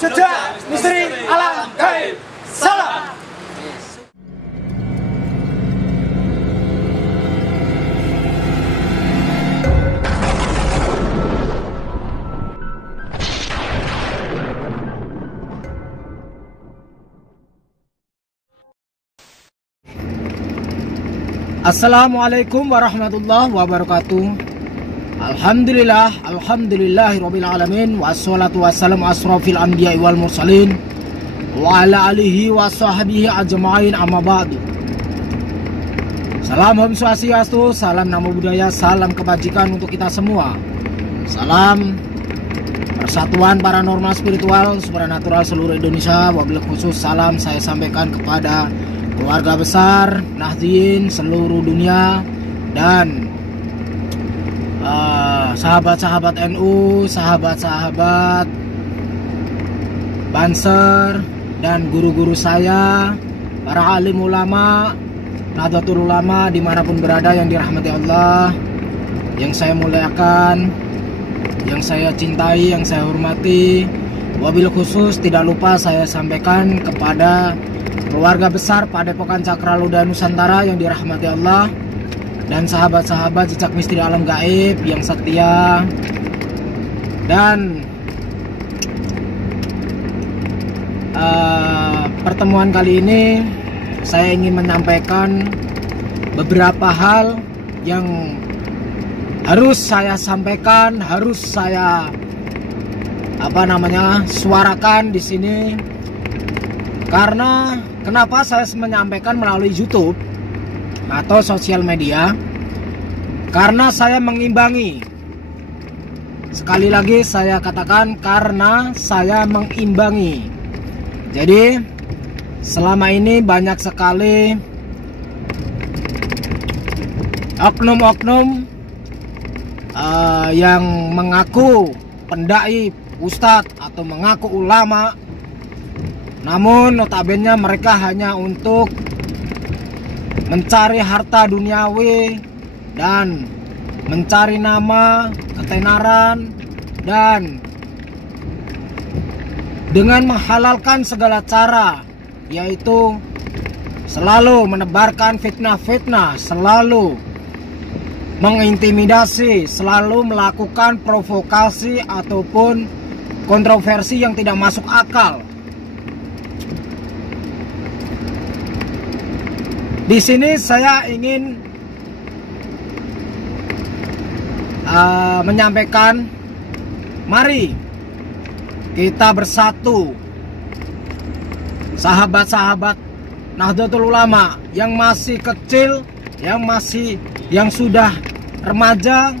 Jejak Misteri Alam Gaib. Salam. Assalamualaikum warahmatullahi wabarakatuh. Alhamdulillahirabbil alamin wassalatu wassalamu asrofil anbiya'i wal mursalin wa ala alihi wa sahbihi ajma'in amma ba'du. Salam Om Swastiastu, salam Namo Buddhaya, salam kebajikan untuk kita semua. Salam persatuan paranormal spiritual supernatural seluruh Indonesia. Wabil khusus salam saya sampaikan kepada keluarga besar Nahdien seluruh dunia dan sahabat-sahabat NU, sahabat-sahabat Banser, dan guru-guru saya, para alim ulama, Nahdlatul Ulama dimanapun berada yang dirahmati Allah, yang saya muliakan, yang saya cintai, yang saya hormati. Wabil khusus tidak lupa saya sampaikan kepada keluarga besar Padepokan Cakraluda Nusantara yang dirahmati Allah, dan sahabat-sahabat Jejak Misteri Alam Gaib yang setia. Dan pertemuan kali ini saya ingin menyampaikan beberapa hal yang harus saya sampaikan, harus saya suarakan di sini. Karena kenapa saya menyampaikan melalui YouTube atau sosial media? Karena saya mengimbangi. Sekali lagi saya katakan, karena saya mengimbangi. Jadi selama ini banyak sekali oknum-oknum yang mengaku pendai, ustadz, atau mengaku ulama, namun notabene mereka hanya untuk mencari harta duniawi dan mencari nama, ketenaran, dan dengan menghalalkan segala cara, yaitu selalu menebarkan fitnah-fitnah, selalu mengintimidasi, selalu melakukan provokasi ataupun kontroversi yang tidak masuk akal. Di sini saya ingin menyampaikan, mari kita bersatu, sahabat-sahabat Nahdlatul Ulama yang masih kecil, yang sudah remaja,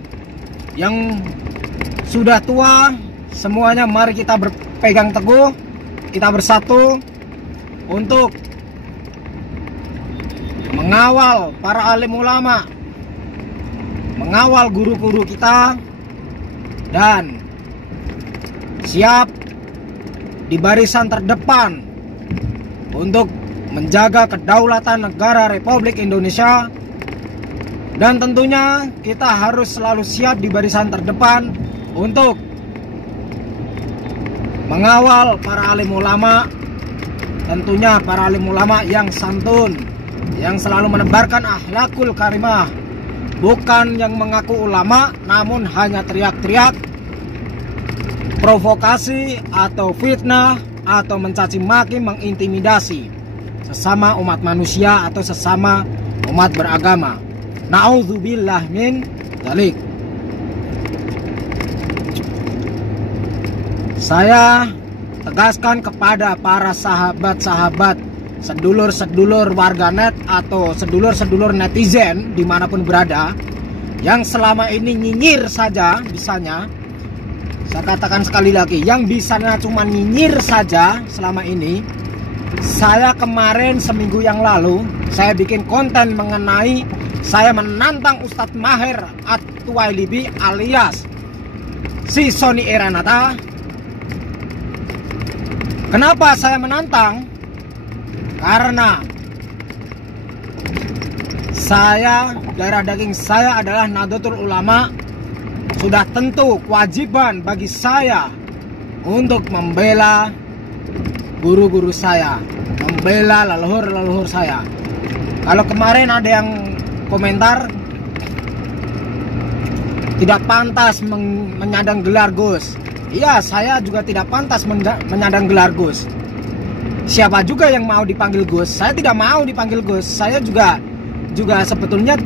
yang sudah tua, semuanya mari kita berpegang teguh, kita bersatu untuk mengawal para alim ulama, mengawal guru-guru kita, dan siap di barisan terdepan untuk menjaga kedaulatan negara Republik Indonesia. Dan tentunya kita harus selalu siap di barisan terdepan untuk mengawal para alim ulama, tentunya para alim ulama yang santun, yang selalu menebarkan akhlakul karimah, bukan yang mengaku ulama namun hanya teriak-teriak, provokasi atau fitnah atau mencaci maki, mengintimidasi sesama umat manusia atau sesama umat beragama. Na'udzubillah min dzalik. Saya tegaskan kepada para sahabat-sahabat, sedulur-sedulur warganet atau sedulur-sedulur netizen dimanapun berada, yang selama ini nyinyir saja bisanya. Saya katakan sekali lagi, yang bisanya cuma nyinyir saja selama ini. Saya kemarin seminggu yang lalu saya bikin konten mengenai saya menantang Ustadz Maher At-Tuwailibi alias si Sony Eranata. Kenapa saya menantang? Karena saya, darah daging saya adalah Nahdlatul Ulama. Sudah tentu kewajiban bagi saya untuk membela guru-guru saya, membela leluhur-leluhur saya. Kalau kemarin ada yang komentar tidak pantas menyandang gelar Gus. Iya, saya juga tidak pantas menyandang gelar Gus. Siapa juga yang mau dipanggil Gus? Saya tidak mau dipanggil Gus. Saya juga sebetulnya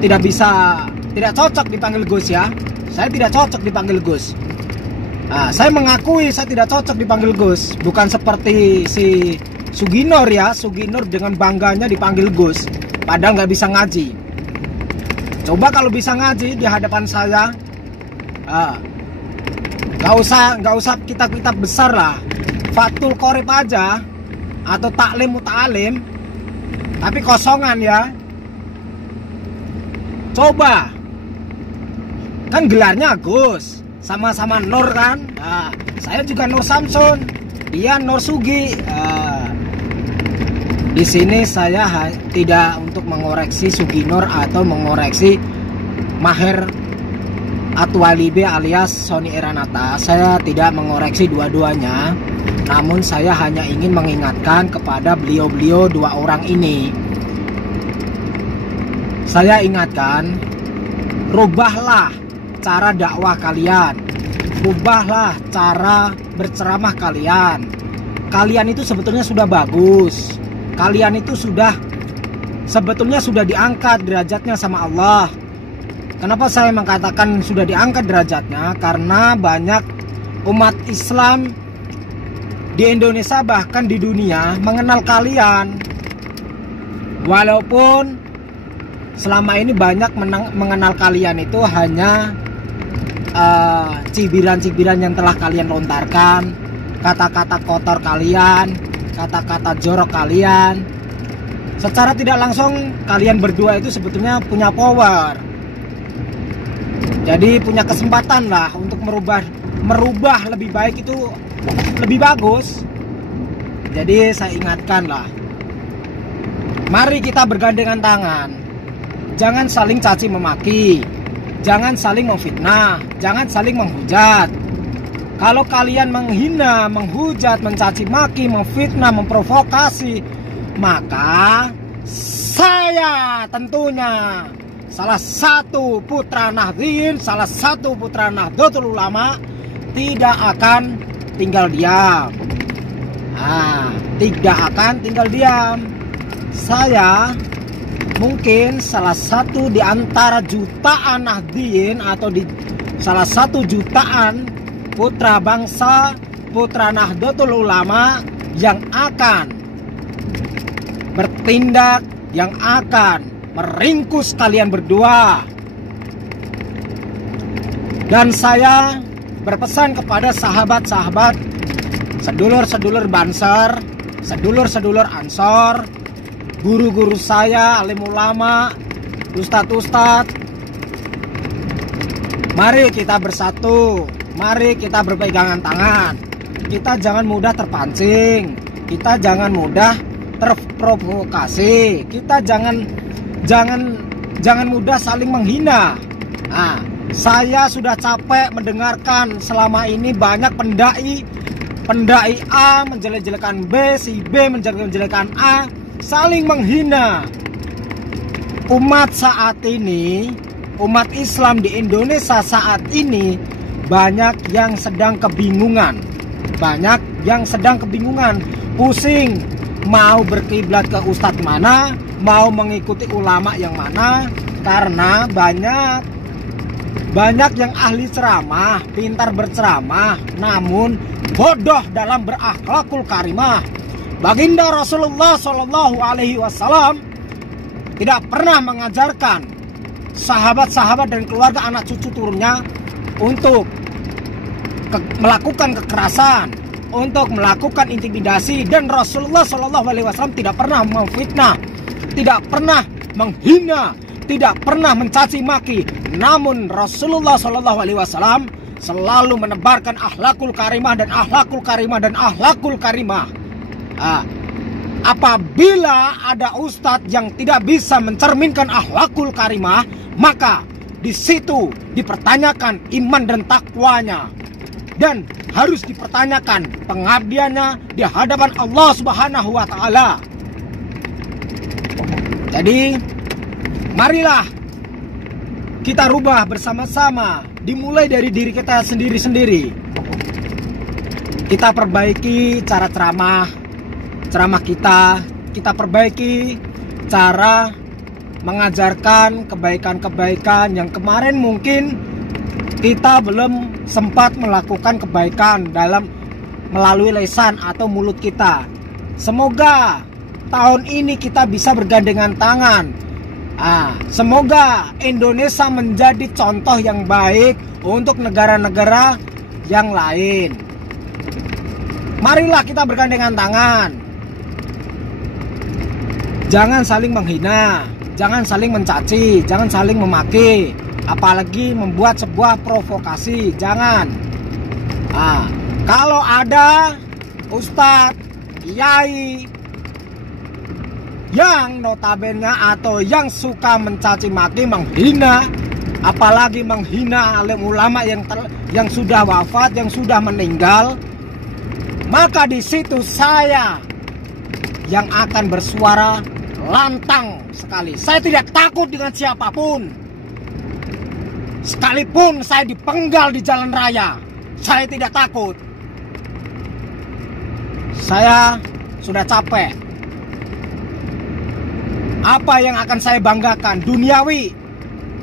tidak cocok dipanggil Gus ya. Saya tidak cocok dipanggil Gus. Nah, saya mengakui saya tidak cocok dipanggil Gus. Bukan seperti si Suginor ya. Suginor dengan bangganya dipanggil Gus, padahal nggak bisa ngaji. Coba kalau bisa ngaji di hadapan saya, nggak usah kitab-kitab besar lah, Fathul Qorib aja atau Taklim Muta'alim, tapi kosongan ya. Coba, kan gelarnya Gus, sama-sama Nur kan? Nah, saya juga Nur Samsun, dia Nur Sugi. Di sini saya tidak untuk mengoreksi Suginor atau mengoreksi Maher Atwalibe alias Sony Eranata. Saya tidak mengoreksi dua-duanya, namun saya hanya ingin mengingatkan kepada beliau-beliau dua orang ini. Saya ingatkan, rubahlah cara dakwah kalian, rubahlah cara berceramah kalian. Kalian itu sebetulnya sudah bagus. Kalian itu sebetulnya sudah diangkat derajatnya sama Allah. Kenapa saya mengatakan sudah diangkat derajatnya? Karena banyak umat Islam di Indonesia bahkan di dunia mengenal kalian. Walaupun selama ini banyak mengenal kalian itu hanya cibiran-cibiran yang telah kalian lontarkan, kata-kata kotor kalian, kata-kata jorok kalian. Secara tidak langsung kalian berdua itu sebetulnya punya power. Jadi punya kesempatan lah untuk merubah lebih baik, itu lebih bagus. Jadi saya ingatkan lah, mari kita bergandengan tangan. Jangan saling caci memaki, jangan saling memfitnah, jangan saling menghujat. Kalau kalian menghina, menghujat, mencaci maki, memfitnah, memprovokasi, maka saya tentunya salah satu putra Nahdliyin, salah satu putra Nahdlatul Ulama tidak akan tinggal diam. Tidak akan tinggal diam. Saya mungkin salah satu di antara jutaan Nahdliyin atau di salah satu jutaan putra bangsa, putra Nahdlatul Ulama yang akan bertindak, yang akan meringkus kalian berdua. Dan saya berpesan kepada sahabat-sahabat, sedulur-sedulur Banser, sedulur-sedulur Ansor, guru-guru saya, alim ulama, ustadz-ustadz, mari kita bersatu. Mari kita berpegangan tangan. Kita jangan mudah terpancing. Kita jangan mudah terprovokasi. Kita jangan mudah saling menghina. Nah, saya sudah capek mendengarkan selama ini banyak pendai A menjelek-jelekan B, si B menjelek-jelekan A, saling menghina. Umat saat ini, umat Islam di Indonesia saat ini banyak yang sedang kebingungan. Pusing mau berkiblat ke ustadz mana, mau mengikuti ulama yang mana. Karena banyak yang ahli ceramah, pintar berceramah, namun bodoh dalam berakhlakul karimah. Baginda Rasulullah SAW tidak pernah mengajarkan sahabat-sahabat dan keluarga anak cucu turunnya untuk melakukan kekerasan, untuk melakukan intimidasi. Dan Rasulullah SAW tidak pernah memfitnah, tidak pernah menghina, tidak pernah mencaci maki. Namun Rasulullah SAW selalu menebarkan akhlakul karimah dan akhlakul karimah dan akhlakul karimah. Apabila ada ustadz yang tidak bisa mencerminkan akhlakul karimah, maka di situ dipertanyakan iman dan takwanya. dan harus dipertanyakan pengabdiannya di hadapan Allah Subhanahu wa Ta'ala. Jadi, marilah kita rubah bersama-sama, dimulai dari diri kita sendiri-sendiri. Kita perbaiki cara ceramah kita perbaiki cara mengajarkan kebaikan-kebaikan yang kemarin mungkin kita belum sempat melakukan kebaikan melalui lisan atau mulut kita. Semoga tahun ini kita bisa bergandengan tangan. Semoga Indonesia menjadi contoh yang baik untuk negara-negara yang lain. Marilah kita bergandengan tangan. Jangan saling menghina, jangan saling mencaci, jangan saling memaki, apalagi membuat sebuah provokasi. Jangan. Kalau ada ustadz, kiai yang notabene atau yang suka mencaci maki, menghina, apalagi menghina alim ulama yang sudah wafat, yang sudah meninggal, maka di situ saya yang akan bersuara lantang sekali. Saya tidak takut dengan siapapun. Sekalipun saya dipenggal di jalan raya, saya tidak takut. Saya sudah capek. Apa yang akan saya banggakan? Duniawi.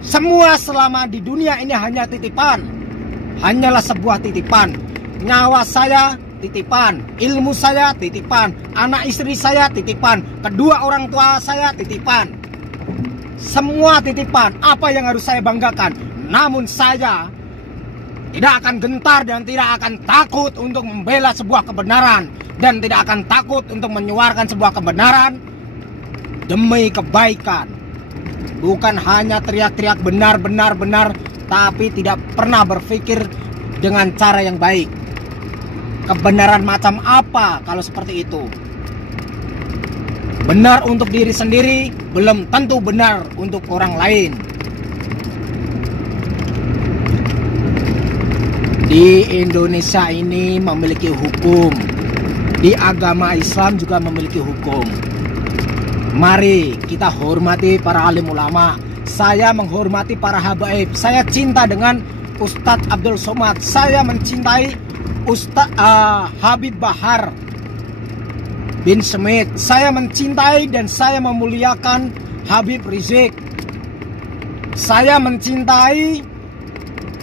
Semua selama di dunia ini hanya titipan. Hanyalah sebuah titipan. Nyawa saya titipan, ilmu saya titipan, anak istri saya titipan, kedua orang tua saya titipan. Semua titipan. Apa yang harus saya banggakan? Namun saya tidak akan gentar dan tidak akan takut untuk membela sebuah kebenaran, dan tidak akan takut untuk menyuarakan sebuah kebenaran demi kebaikan. Bukan hanya teriak-teriak benar, tapi tidak pernah berpikir dengan cara yang baik. Kebenaran macam apa kalau seperti itu? Benar untuk diri sendiri belum tentu benar untuk orang lain. Di Indonesia ini memiliki hukum. Di agama Islam juga memiliki hukum. Mari kita hormati para alim ulama. Saya menghormati para habaib. Saya cinta dengan Ustadz Abdul Somad. Saya mencintai Ustadz Habib Bahar bin Smith. Saya mencintai dan saya memuliakan Habib Rizik. Saya mencintai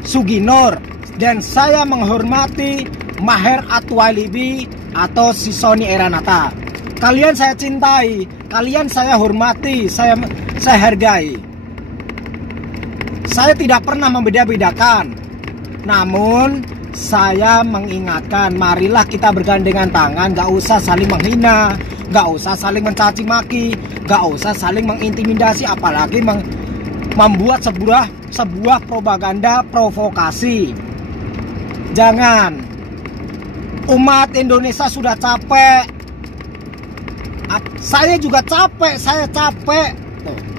Suginur dan saya menghormati Maher At-Twailibi atau Sisoni Eranata. Kalian saya cintai, kalian saya hormati, saya hargai. Saya tidak pernah membeda-bedakan. Namun saya mengingatkan, marilah kita bergandengan tangan, gak usah saling menghina, gak usah saling mencaci maki, gak usah saling mengintimidasi, apalagi membuat sebuah propaganda provokasi. Jangan. Umat Indonesia sudah capek. Saya juga capek,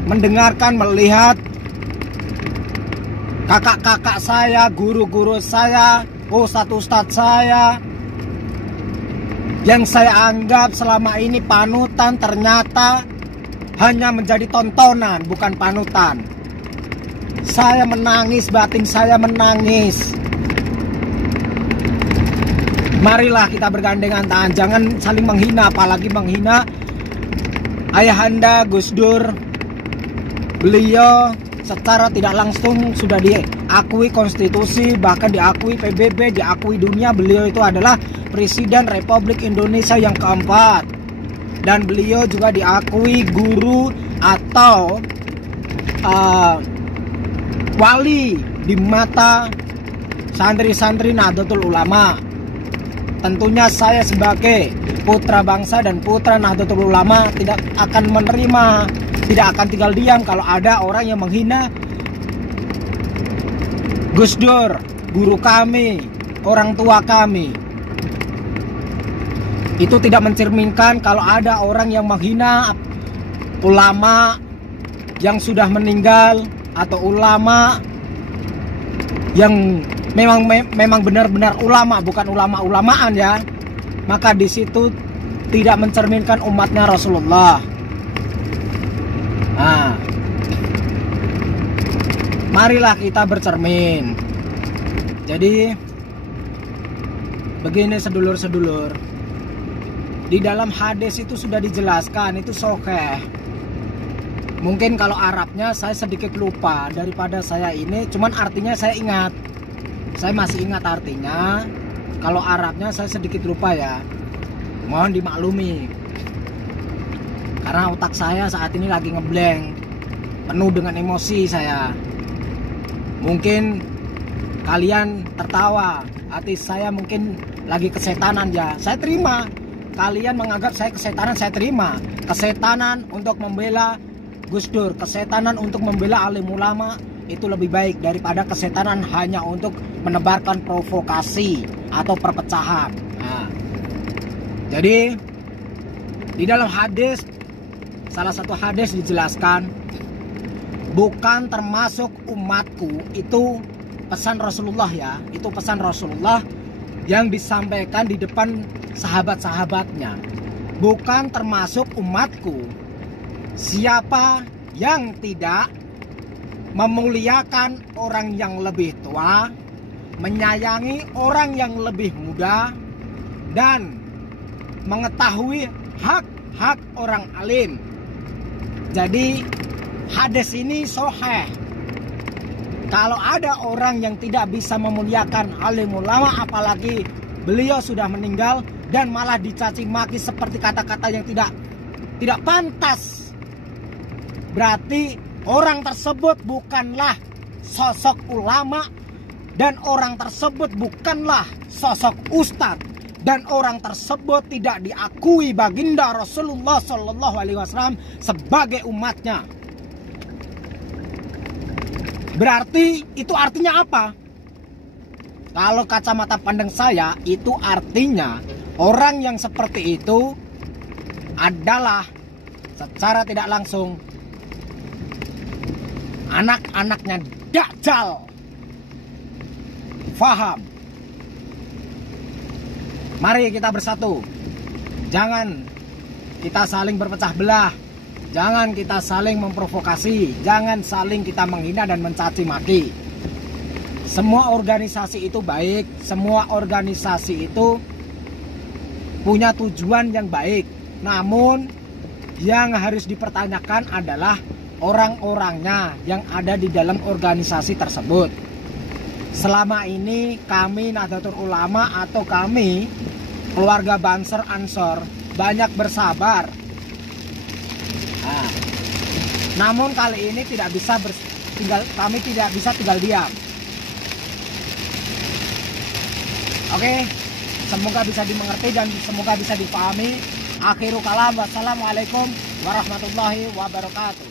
mendengarkan, melihat kakak-kakak saya, guru-guru saya, ustadz-ustadz saya yang saya anggap selama ini panutan ternyata hanya menjadi tontonan, bukan panutan. Saya menangis, batin saya menangis. Marilah kita bergandengan tangan, jangan saling menghina, apalagi menghina Ayahanda Gus Dur. Beliau secara tidak langsung sudah diakui konstitusi, bahkan diakui PBB, diakui dunia. Beliau itu adalah Presiden Republik Indonesia yang keempat. Dan beliau juga diakui guru atau wali di mata santri-santri Nahdlatul Ulama. Tentunya saya sebagai putra bangsa dan putra Nahdlatul Ulama tidak akan menerima, tidak akan tinggal diam kalau ada orang yang menghina Gus Dur, guru kami, orang tua kami. Itu tidak mencerminkan kalau ada orang yang menghina ulama yang sudah meninggal atau ulama yang memang benar-benar ulama, bukan ulama-ulamaan ya, maka di situ tidak mencerminkan umatnya Rasulullah. Nah, marilah kita bercermin. Jadi begini sedulur-sedulur, di dalam hadis itu sudah dijelaskan, itu sahih. Mungkin kalau Arabnya saya sedikit lupa daripada saya ini, cuman artinya saya ingat. Saya masih ingat artinya. Kalau Arabnya saya sedikit lupa ya, mohon dimaklumi, karena otak saya saat ini lagi ngeblank, penuh dengan emosi saya. Mungkin kalian tertawa, hati saya mungkin lagi kesetanan ya, saya terima. Kalian menganggap saya kesetanan, saya terima. Kesetanan untuk membela Gus Dur, kesetanan untuk membela alim ulama, itu lebih baik daripada kesetanan hanya untuk menebarkan provokasi atau perpecahan. Nah, jadi di dalam hadis, salah satu hadis dijelaskan, bukan termasuk umatku, itu pesan Rasulullah ya, itu pesan Rasulullah yang disampaikan di depan sahabat-sahabatnya. Bukan termasuk umatku siapa yang tidak memuliakan orang yang lebih tua, menyayangi orang yang lebih muda, dan mengetahui hak-hak orang alim. Jadi hadis ini sahih. Kalau ada orang yang tidak bisa memuliakan alim ulama, apalagi beliau sudah meninggal, dan malah dicaci maki seperti kata-kata yang tidak pantas, berarti orang tersebut bukanlah sosok ulama, dan orang tersebut bukanlah sosok ustadz, dan orang tersebut tidak diakui baginda Rasulullah SAW sebagai umatnya. Berarti itu artinya apa? Kalau kacamata pandang saya, itu artinya orang yang seperti itu adalah secara tidak langsung anak-anaknya Dajjal. Faham? Mari kita bersatu. Jangan kita saling berpecah belah. Jangan kita saling memprovokasi. Jangan saling kita menghina dan mencaci maki. Semua organisasi itu baik. Semua organisasi itu punya tujuan yang baik. Namun yang harus dipertanyakan adalah orang-orangnya yang ada di dalam organisasi tersebut. Selama ini kami Nahdlatul Ulama atau kami keluarga Banser Ansor banyak bersabar. Nah, namun kali ini kami tidak bisa tinggal diam. Oke, semoga bisa dimengerti dan semoga bisa dipahami. Akhirul kalam, wassalamualaikum warahmatullahi wabarakatuh.